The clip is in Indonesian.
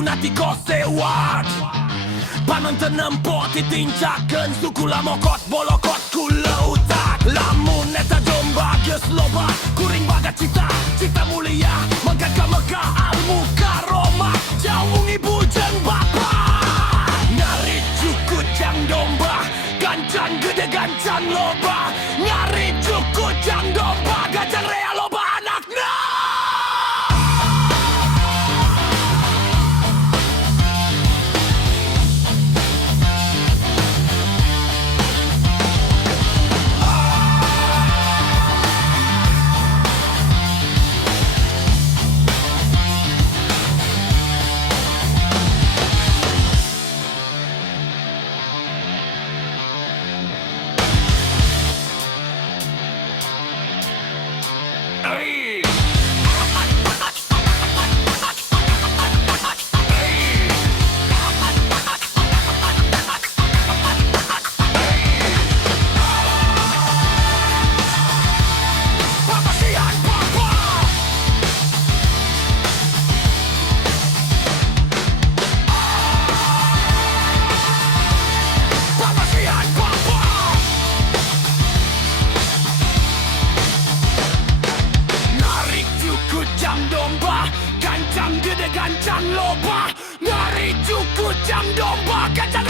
nanti kau sewat. Panonton nempot ditincakan suku lamokot bolokot kula utak. Lamun eta domba geus loba kuring baga cita cita mulia mengkaka Mekah al-muka Roma jauh ibu jeung bapa. Nyari cukup jang domba gancan gede gancan loba. Nyari cukup jang domba gancan rea loba anakna. Gancang gede gancang loba. Nyari cukup jam domba gancang